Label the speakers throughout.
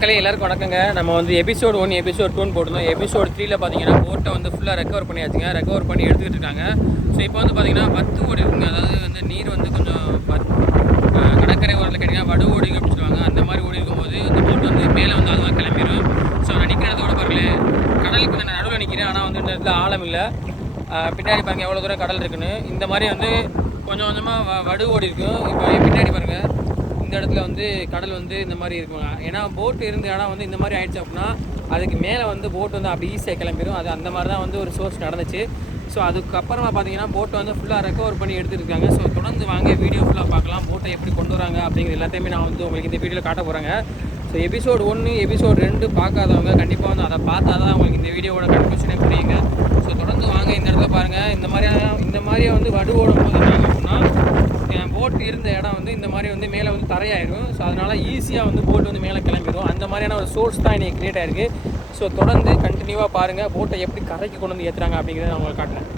Speaker 1: மக்களே எல்லாருக்கும் வணக்கங்க. நம்ம வந்து எபிசோட் ஒன் எபிசோட் டூன்னு போட்டிருந்தோம். எபிசோட் த்ரீல பார்த்தீங்கன்னா போட்டை வந்து ஃபுல்லாக ரெக்கவர் பண்ணியாச்சுங்க. ரெக்கவர் பண்ணி எடுத்துக்கிட்டு இருக்காங்க. ஸோ இப்போ வந்து பார்த்தீங்கன்னா பத்து ஓடி இருக்குங்க அதாவது வந்து நீர் வந்து கொஞ்சம் பத்- கடற்கரை ஓரத்தில் கேட்டிங்கன்னா வடு ஓடி அப்படின்னு சொல்லுவாங்க. அந்த மாதிரி ஓடி இருக்கும்போது இந்த போட் வந்து மேலே வந்து அதுவாக கிளம்பிடும் ஸோ நான் நிற்கிற இடத்தோட பாருங்களேன் கடலுக்கு நான் நடுவில் நிற்கிறேன் ஆனால் வந்து இந்த இடத்துல ஆழம் இல்லை. பின்னாடி பாருங்கள் எவ்வளோ தூரம் கடல் இருக்குன்னு. இந்த மாதிரி வந்து கொஞ்சம் கொஞ்சமாக வடு ஓடி இருக்கும் இப்போ பின்னாடி பாருங்கள் இந்த இடத்துல வந்து கடல் வந்து இந்த மாதிரி இருக்கும்? ஏன்னா போட் இருந்த இடம் வந்து இந்த மாதிரி ஆயிடுச்சு அப்படின்னா அதுக்கு மேலே வந்து போட் வந்து அப்படி ஈஸியாக கிளம்பிடும் அது அந்த மாதிரி தான் வந்து ஒரு சோர்ஸ் நடந்துச்சு. ஸோ அதுக்கப்புறமா பார்த்தீங்கன்னா போட்டை வந்து ஃபுல்லாக ரெக்கவர் பண்ணி எடுத்துருக்காங்க. ஸோ தொடர்ந்து வாங்க வீடியோ ஃபுல்லாக பார்க்கலாம். போட்டை எப்படி கொண்டு வராங்க அப்படிங்கிறது எல்லாத்தையுமே நான் வந்து உங்களுக்கு இந்த வீடியோவில் காட்ட போகிறேங்க ஸோ எபிசோடு ஒன்று எபிசோடு ரெண்டு பார்க்காதவங்க கண்டிப்பாக வந்து அதை பார்த்தா தான் உங்களுக்கு இந்த வீடியோவோட கன்ஃபியூஷனே புரியுங்க. ஸோ தொடர்ந்து வாங்க இந்த இடத்துல பாருங்கள் இந்த மாதிரியான இந்த மாதிரியே வந்து வடு ஓடும் போது என்ன ஆகும் அப்படின்னா போட் இருந்த இடம் வந்து இந்த மாதிரி வந்து மேலே வந்து தரையாயிடும் ஸோ அதனால் ஈஸியாக வந்து போட் வந்து மேலே கிளம்பிடும் அந்த மாதிரியான ஒரு சோர்ஸ் தான் இன்னைக்கு க்ரியேட் ஆயிருக்கு. ஸோ தொடர்ந்து கண்டினியூவாக பாருங்கள் போட்டை எப்படி கரைக்கு கொண்டு வந்து ஏற்றுறாங்க அப்படிங்கிறத நான் உங்களுக்கு காட்டுறேன்.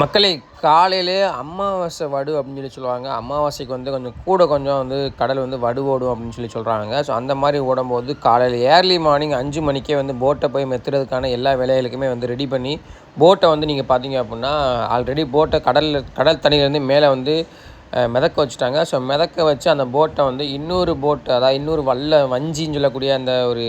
Speaker 1: மக்களே காலையிலே அமாவாசை வடு அப்படின்னு சொல்லி சொல்லுவாங்க. அமாவாசைக்கு வந்து கொஞ்சம் கூட கொஞ்சம் வந்து கடல் வந்து வடு ஓடும் அப்படின்னு சொல்லி சொல்கிறாங்க ஸோ அந்த மாதிரி ஓடும்போது காலையில் ஏர்லி மார்னிங் அஞ்சு மணிக்கே வந்து போட்டை போய் மெத்துறதுக்கான எல்லா வேலைகளுக்குமே வந்து ரெடி பண்ணி போட்டை வந்து நீங்கள் பார்த்தீங்க அப்படின்னா ஆல்ரெடி போட்டை கடலில் கடல் தண்ணியிலேருந்து மேலே வந்து மிதக்க வச்சுட்டாங்க. ஸோ மிதக்க வச்சு அந்த போட்டை வந்து இன்னொரு போட்டு அதாவது இன்னொரு வல்ல வஞ்சின்னு சொல்லக்கூடிய அந்த ஒரு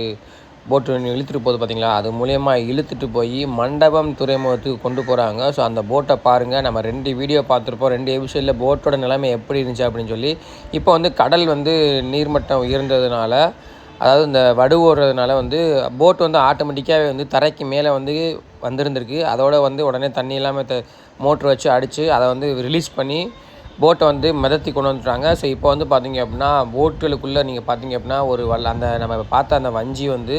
Speaker 1: போட்டு ஒன்று இழுத்துட்டு போகுது பார்த்தீங்களா அது மூலயமா இழுத்துட்டு போய் மண்டபம் துறைமுகத்துக்கு கொண்டு போகிறாங்க ஸோ அந்த போட்டை பாருங்கள் நம்ம ரெண்டு வீடியோ பார்த்துருப்போம். ரெண்டு எபிசோடில் போட்டோட நிலைமை எப்படி இருந்துச்சு அப்படின்னு சொல்லி. இப்போ வந்து கடல் வந்து நீர்மட்டம் உயர்ந்ததுனால அதாவது இந்த வடு ஓடுறதுனால வந்து போட் வந்து ஆட்டோமேட்டிக்காகவே வந்து தரைக்கு மேலே வந்து வந்திருந்திருக்கு. அதோட வந்து உடனே தண்ணி இல்லாமல் த மோட்ரு வச்சு அடித்து அதை வந்து ரிலீஸ் பண்ணி போட்டை வந்து மிதத்தி கொண்டு வந்துட்டாங்க. ஸோ இப்போ வந்து பார்த்தீங்க அப்படின்னா போட்டுகளுக்குள்ளே நீங்கள் பார்த்தீங்க அப்படின்னா ஒரு வல்ல அந்த நம்ம பார்த்த அந்த வஞ்சி வந்து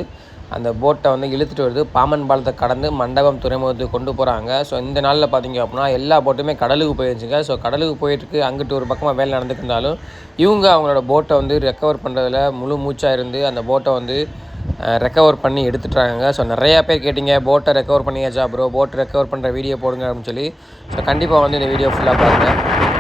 Speaker 1: அந்த போட்டை வந்து இழுத்துட்டு வருது. பாமன் பாலத்தை கடந்து மண்டபம் துறைமுகத்துக்கு கொண்டு போகிறாங்க ஸோ இந்த நாளில் பார்த்தீங்க அப்படின்னா எல்லா போட்டுமே கடலுக்கு போயிருச்சுங்க. ஸோ கடலுக்கு போயிட்டுருக்கு. அங்கிட்டு ஒரு பக்கமாக வேலை நடந்துட்டு இருந்தாலும் இவங்க அவங்களோட போட்டை வந்து ரெக்கவர் பண்ணுறதுல முழு மூச்சாக இருந்து அந்த போட்டை வந்து ரெக்கவர் பண்ணி எடுத்துட்டாங்க. ஸோ நிறையா பேர் கேட்டிங்க போட்டை ரெக்கவர் பண்ணியாச்சா ப்ரோ போட்டை ரெக்கவர் பண்ணுற வீடியோ போடுங்க அப்படின்னு சொல்லி. ஸோ கண்டிப்பாக வந்து இந்த வீடியோ ஃபுல்லாக பாருங்கள்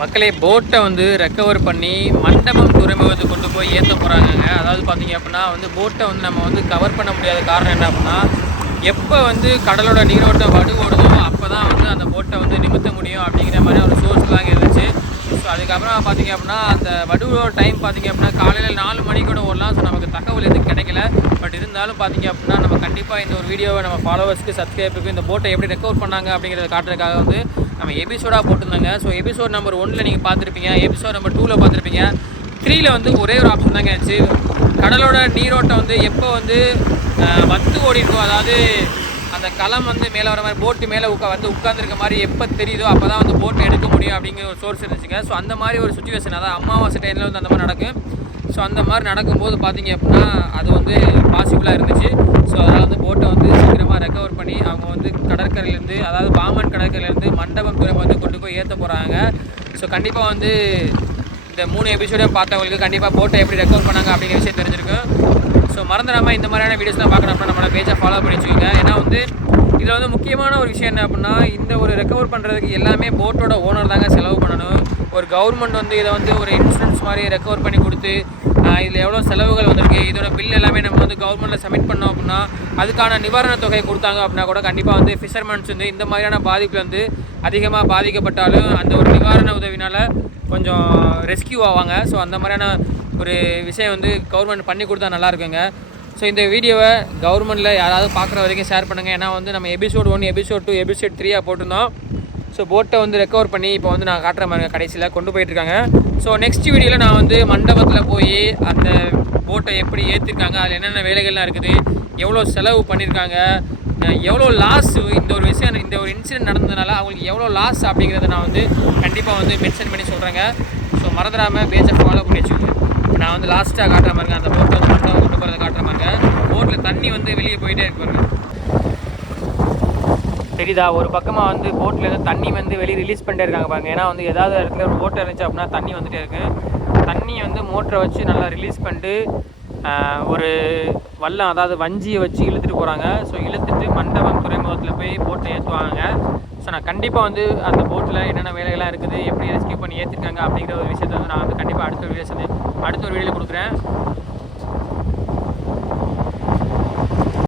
Speaker 1: மக்களே போட்டை வந்து ரெக்கவர் பண்ணி மண்டபம் துறைமுகத்தை கொண்டு போய் ஏற்ற போகிறாங்க அதாவது பார்த்தீங்க அப்படின்னா வந்து போட்டை வந்து நம்ம வந்து கவர் பண்ண முடியாத காரணம் என்ன அப்படின்னா எப்போ வந்து கடலோட நீரோட்டம் வடுவோடுதோ அப்போ தான் வந்து அந்த போட்டை வந்து நிமித்த முடியும் அப்படிங்கிற மாதிரி ஒரு சோர்ஸ்லாம் இருந்துச்சு. ஸோ அதுக்கப்புறம் பார்த்தீங்க அப்படின்னா அந்த வடுவோட டைம் பார்த்தீங்க அப்படின்னா காலையில் நாலு மணி கூட ஓடலாம். ஸோ நமக்கு தகவல் எதுவும் கிடைக்கல. பட் இருந்தாலும் பார்த்தீங்க அப்படின்னா நம்ம கண்டிப்பாக இந்த ஒரு வீடியோவை நம்ம ஃபாலோவர்ஸ்க்கு சப்ஸ்கிரைபுக்கு இந்த போட்டை எப்படி ரெக்கவர் பண்ணாங்க அப்படிங்கிறத காட்டுறதுக்காக வந்து நம்ம எபிசோடாக போட்டிருந்தாங்க. ஸோ எபிசோட் நம்பர் ஒன்னில் நீங்கள் பார்த்துருப்பீங்க. எபிசோட் நம்பர் டூவில் பார்த்துருப்பீங்க. த்ரீயில் வந்து ஒரே ஒரு ஆப்ஷன் தாங்க இருந்துச்சு. கடலோட நீரோட்டம் வந்து எப்போ வந்து அஹ், வத்து ஓடி இருக்கும் அதாவது அந்த களம் வந்து மேலே வர மாதிரி போட்டு மேலே உட்கா வந்து உட்காந்துருக்க மாதிரி எப்போ தெரியுதோ அப்போ தான் வந்து போட்டை எடுக்க முடியும் அப்படிங்கிற ஒரு சோர்ஸ் இருந்துச்சுங்க. ஸோ அந்த மாதிரி ஒரு சுச்சுவேஷன் அதாவது அமாவாசை டைமில் வந்து அந்த மாதிரி நடக்கும். ஸோ அந்த மாதிரி நடக்கும்போது பார்த்தீங்க அப்படின்னா அது வந்து பாசிபிளாக இருந்துச்சு. ஸோ அதனால் வந்து போட்டை வந்து சீக்கிரமாக ரெக்கவர் பண்ணி அவங்க வந்து கடற்கரையிலேருந்து அதாவது பாமன் கடற்கரையிலேருந்து மண்டபம் துறை வந்து கொண்டு போய் ஏற்ற போகிறாங்க ஸோ கண்டிப்பாக வந்து இந்த மூணு எபிசோடையும் பார்த்தவங்களுக்கு கண்டிப்பாக போட்டை எப்படி ரெக்கவர் பண்ணாங்க அப்படிங்கிற விஷயம் தெரிஞ்சிருக்கும் ஸோ மறந்துடாமல் இந்த மாதிரியான வீடியோஸ்லாம் பார்க்கணும் அப்படின்னா நம்மளோட பேஜை ஃபாலோ பண்ணி வச்சுக்கோங்க. ஏன்னா வந்து இதில் வந்து முக்கியமான ஒரு விஷயம் என்ன அப்படின்னா இந்த ஒரு ரெக்கவர் பண்ணுறதுக்கு எல்லாமே போட்டோட ஓனர் தாங்க செலவு பண்ணணும். ஒரு கவர்மெண்ட் வந்து இதை வந்து ஒரு இன்சூரன்ஸ் மாதிரி ரெக்கவர் பண்ணி கொடுத்து இதில் எவ்வளோ செலவுகள் வந்திருக்கு இதோட பில் எல்லாமே நம்ம வந்து கவர்மெண்ட்டில் சப்மிட் பண்ணோம் அப்படின்னா அதுக்கான நிவாரண தொகை கொடுத்தாங்க அப்படின்னா கூட கண்டிப்பாக வந்து ஃபிஷர்மேன்ஸ் வந்து இந்த மாதிரியான பாதிப்பு வந்து அதிகமாக பாதிக்கப்பட்டாலும் அந்த ஒரு நிவாரண உதவினால் கொஞ்சம் ரெஸ்கியூ ஆவாங்க. ஸோ அந்த மாதிரியான ஒரு விஷயம் வந்து கவர்மெண்ட் பண்ணி கொடுத்தா நல்லா இருக்குங்க. ஸோ இந்த வீடியோவை கவர்மெண்ட்டில் யாராவது பார்க்குற வரைக்கும் ஷேர் பண்ணுங்கள் ஏன்னா வந்து நம்ம episode one episode two episode த்ரீயாக போட்டிருந்தோம். ஸோ போட்டை வந்து ரெக்கவர் பண்ணி இப்போ வந்து நான் காட்டுற மாதிரி கடைசியில் கொண்டு போயிட்டுருக்காங்க ஸோ நெக்ஸ்ட் வீடியோவில் நான் வந்து மண்டபத்தில் போய் அந்த போட்டை எப்படி ஏற்றிருக்காங்க அதில் என்னென்ன வேலைகள்லாம் இருக்குது எவ்வளோ செலவு பண்ணியிருக்காங்க எவ்வளோ லாஸ் இந்த ஒரு விஷயம் இந்த ஒரு இன்சிடென்ட் நடந்ததுனால அவங்களுக்கு எவ்வளோ லாஸ் அப்படிங்கிறத நான் வந்து கண்டிப்பாக வந்து மென்ஷன் பண்ணி சொல்கிறேங்க ஸோ மறந்துடாமல் பேஜை ஃபாலோ பண்ணி வச்சுக்கோங்க. இப்போ நான் வந்து லாஸ்ட்டாக காட்டுற மாதிரிங்க அந்த போட்டை வந்து மண்டபம் கொண்டு போகிறத காட்டுற மாதிரிங்க போட்டில் தண்ணி வந்து வெளியே போயிட்டே இருக்கு பாருங்க. தெரியுதா? ஒரு பக்கமாக வந்து போட்லேருந்து தண்ணி வந்து வெளியே ரிலீஸ் பண்ணிட்டே இருக்காங்க பாருங்க. ஏன்னா வந்து ஏதாவது இடத்துல ஒரு ஓட்டை இருந்துச்சு அப்படின்னா தண்ணி வந்துட்டே இருக்கு. தண்ணி வந்து மோட்டரை வச்சு நல்லா ரிலீஸ் பண்ணிட்டு ஒரு வல்லம் அதாவது வஞ்சியை வச்சு இழுத்துட்டு போகிறாங்க ஸோ இழுத்துட்டு மண்டபம் துறைமுகத்தில் போய் போட்டை ஏற்றுவாங்க ஸோ நான் கண்டிப்பாக வந்து அந்த போட்டில் என்னென்ன வேலைகள்லாம் இருக்குது எப்படி ரெஸ்கியூ பண்ணி ஏற்றிருக்காங்க அப்படிங்கிற ஒரு விஷயத்தை வந்து நான் வந்து கண்டிப்பாக அடுத்த ஒரு வீடியோ அடுத்த ஒரு வீடியோவில் கொடுக்குறேன்.